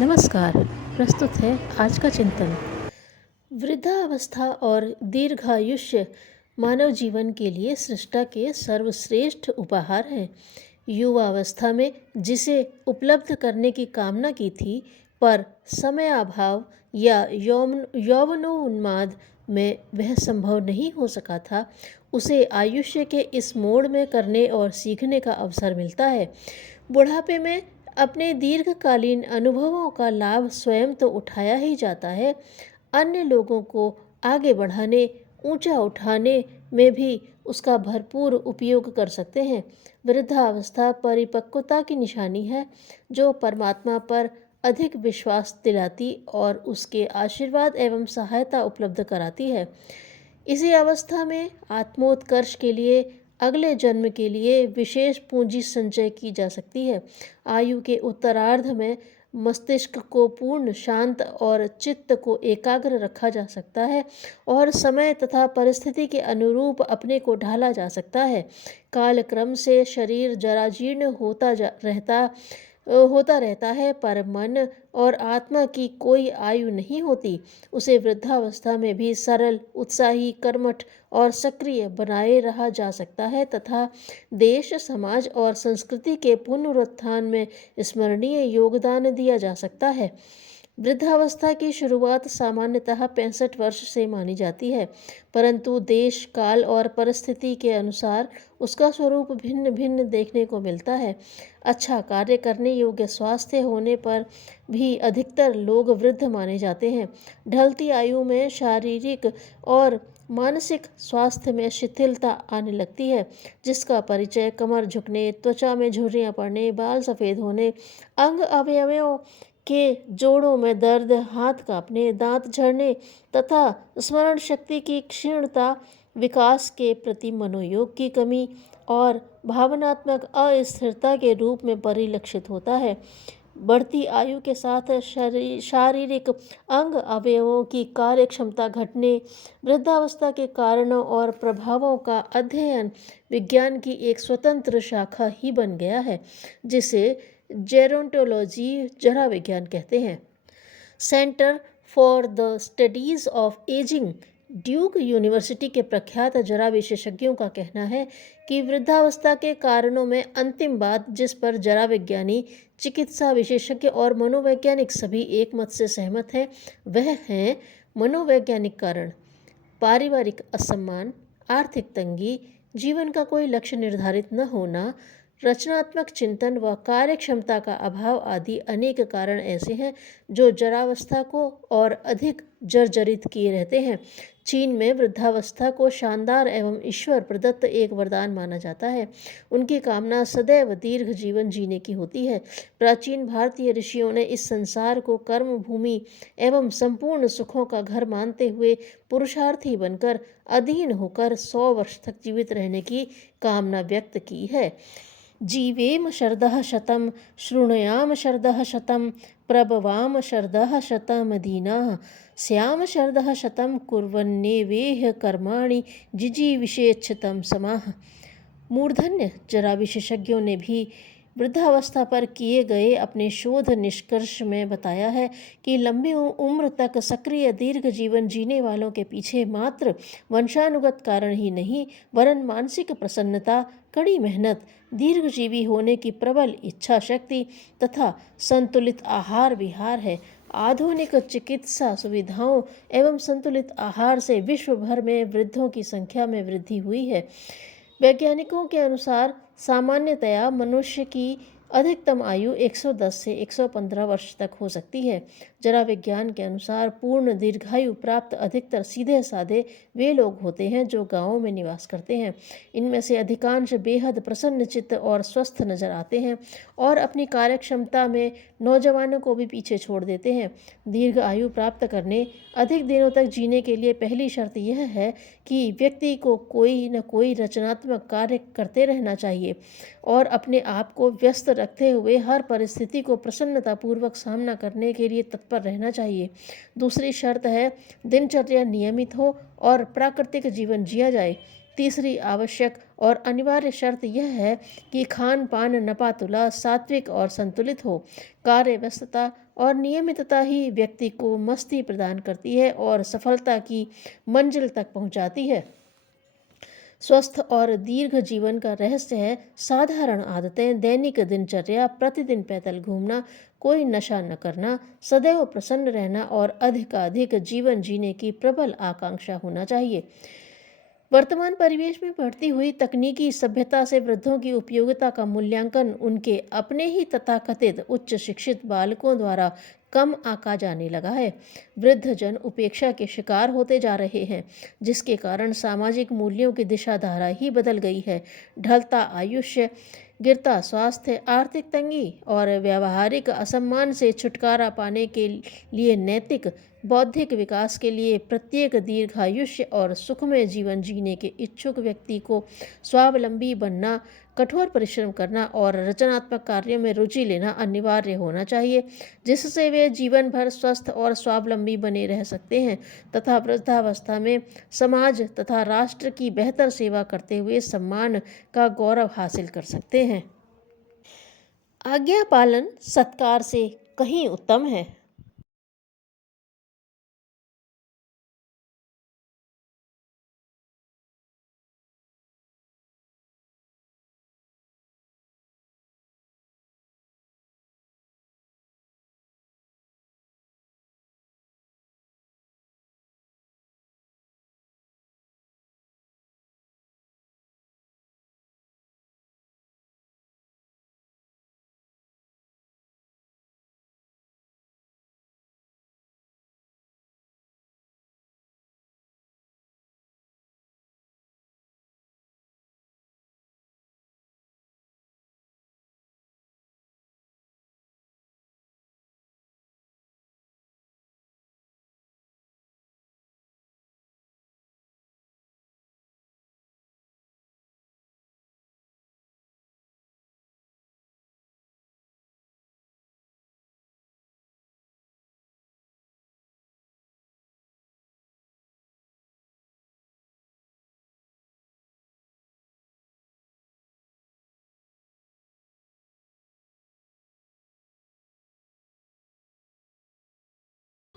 नमस्कार। प्रस्तुत है आज का चिंतन। वृद्धावस्था और दीर्घायुष्य मानव जीवन के लिए सृष्टा के सर्वश्रेष्ठ उपहार हैं। युवावस्था में जिसे उपलब्ध करने की कामना की थी, पर समय अभाव या यौवनोन्माद में वह संभव नहीं हो सका था, उसे आयुष्य के इस मोड़ में करने और सीखने का अवसर मिलता है। बुढ़ापे में अपने दीर्घकालीन अनुभवों का लाभ स्वयं तो उठाया ही जाता है, अन्य लोगों को आगे बढ़ाने, ऊंचा उठाने में भी उसका भरपूर उपयोग कर सकते हैं। वृद्धावस्था परिपक्वता की निशानी है, जो परमात्मा पर अधिक विश्वास दिलाती और उसके आशीर्वाद एवं सहायता उपलब्ध कराती है। इसी अवस्था में आत्मोत्कर्ष के लिए अगले जन्म के लिए विशेष पूंजी संचय की जा सकती है। आयु के उत्तरार्ध में मस्तिष्क को पूर्ण शांत और चित्त को एकाग्र रखा जा सकता है और समय तथा परिस्थिति के अनुरूप अपने को ढाला जा सकता है। कालक्रम से शरीर जराजीर्ण होता रहता है, पर मन और आत्मा की कोई आयु नहीं होती। उसे वृद्धावस्था में भी सरल, उत्साही, कर्मठ और सक्रिय बनाए रहा जा सकता है तथा देश, समाज और संस्कृति के पुनरुत्थान में स्मरणीय योगदान दिया जा सकता है। वृद्धावस्था की शुरुआत सामान्यतः 65 वर्ष से मानी जाती है, परंतु देश, काल और परिस्थिति के अनुसार उसका स्वरूप भिन्न भिन्न देखने को मिलता है। अच्छा कार्य करने योग्य स्वास्थ्य होने पर भी अधिकतर लोग वृद्ध माने जाते हैं। ढलती आयु में शारीरिक और मानसिक स्वास्थ्य में शिथिलता आने लगती है, जिसका परिचय कमर झुकने, त्वचा में झुर्रियाँ पड़ने, बाल सफ़ेद होने, अंग अवयवों के जोड़ों में दर्द, हाथ कांपने, दांत झड़ने तथा स्मरण शक्ति की क्षीणता, विकास के प्रति मनोयोग की कमी और भावनात्मक अस्थिरता के रूप में परिलक्षित होता है। बढ़ती आयु के साथ शारीरिक अंग अवयवों की कार्य क्षमता घटने, वृद्धावस्था के कारणों और प्रभावों का अध्ययन विज्ञान की एक स्वतंत्र शाखा ही बन गया है, जिसे जेरोंटोलॉजी जरा विज्ञान कहते हैं। Centre for the studies of ageing, Duke university के प्रख्यात जरा विशेषज्ञों का कहना है कि वृद्धावस्था के कारणों में अंतिम बात जिस पर जरा विज्ञानी, चिकित्सा विशेषज्ञ और मनोवैज्ञानिक सभी एक मत से सहमत हैं, वह हैं मनोवैज्ञानिक कारण। पारिवारिक असम्मान, आर्थिक तंगी, जीवन का कोई लक्ष्य निर्धारित न होना, रचनात्मक चिंतन व कार्यक्षमता का अभाव आदि अनेक कारण ऐसे हैं जो जरावस्था को और अधिक जर्जरित किए रहते हैं। चीन में वृद्धावस्था को शानदार एवं ईश्वर प्रदत्त एक वरदान माना जाता है। उनकी कामना सदैव दीर्घ जीवन जीने की होती है। प्राचीन भारतीय ऋषियों ने इस संसार को कर्म भूमि एवं संपूर्ण सुखों का घर मानते हुए पुरुषार्थी बनकर अधीन होकर 100 वर्ष तक जीवित रहने की कामना व्यक्त की है। जीवेम शरदः शतं, शृणुयाम शरदः शतं, प्रभवाम शरदः शतमदीनाः, स्याम शरदः शतं, कुर्वन्नेवेह कर्माणि जिजीविषेच्छतं समाः। मूर्धन्य जरा विशेषज्ञों ने भी वृद्धावस्था पर किए गए अपने शोध निष्कर्ष में बताया है कि लंबी उम्र तक सक्रिय दीर्घ जीवन जीने वालों के पीछे मात्र वंशानुगत कारण ही नहीं, वरन मानसिक प्रसन्नता, कड़ी मेहनत, दीर्घजीवी होने की प्रबल इच्छा शक्ति तथा संतुलित आहार विहार है। आधुनिक चिकित्सा सुविधाओं एवं संतुलित आहार से विश्व भर में वृद्धों की संख्या में वृद्धि हुई है। वैज्ञानिकों के अनुसार सामान्यतया मनुष्य की अधिकतम आयु 110 से 115 वर्ष तक हो सकती है। जरा विज्ञान के अनुसार पूर्ण दीर्घायु प्राप्त अधिकतर सीधे साधे वे लोग होते हैं जो गांवों में निवास करते हैं। इनमें से अधिकांश बेहद प्रसन्न चित्त और स्वस्थ नजर आते हैं और अपनी कार्यक्षमता में नौजवानों को भी पीछे छोड़ देते हैं। दीर्घ आयु प्राप्त करने, अधिक दिनों तक जीने के लिए पहली शर्त यह है कि व्यक्ति को कोई न कोई रचनात्मक कार्य करते रहना चाहिए और अपने आप को व्यस्त रखते हुए हर परिस्थिति को प्रसन्नतापूर्वक सामना करने के लिए तत्पर रहना चाहिए। दूसरी शर्त है दिनचर्या नियमित हो और प्राकृतिक जीवन जिया जाए। तीसरी आवश्यक और अनिवार्य शर्त यह है कि खान पान नपातुला, सात्विक और संतुलित हो। कार्य व्यस्तता और नियमितता ही व्यक्ति को मस्ती प्रदान करती है और सफलता की मंजिल तक पहुंचाती है। स्वस्थ और दीर्घ जीवन का रहस्य है साधारण आदतें, दैनिक दिनचर्या, प्रतिदिन पैदल घूमना, कोई नशा न करना, सदैव प्रसन्न रहना और अधिकाधिक जीवन जीने की प्रबल आकांक्षा होना चाहिए। वर्तमान परिवेश में बढ़ती हुई तकनीकी सभ्यता से वृद्धों की उपयोगिता का मूल्यांकन उनके अपने ही तथाकथित उच्च शिक्षित बालकों द्वारा कम आंका जाने लगा है। वृद्ध जन उपेक्षा के शिकार होते जा रहे हैं, जिसके कारण सामाजिक मूल्यों की दिशाधारा ही बदल गई है। ढलता आयुष्य, गिरता स्वास्थ्य, आर्थिक तंगी और व्यावहारिक असम्मान से छुटकारा पाने के लिए नैतिक बौद्धिक विकास के लिए प्रत्येक दीर्घायुष्य और सुखमय जीवन जीने के इच्छुक व्यक्ति को स्वावलंबी बनना, कठोर परिश्रम करना और रचनात्मक कार्यों में रुचि लेना अनिवार्य होना चाहिए, जिससे वे जीवन भर स्वस्थ और स्वावलंबी बने रह सकते हैं तथा वृद्धावस्था में समाज तथा राष्ट्र की बेहतर सेवा करते हुए सम्मान का गौरव हासिल कर सकते हैं। आज्ञा पालन सत्कार से कहीं उत्तम है।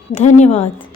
धन्यवाद।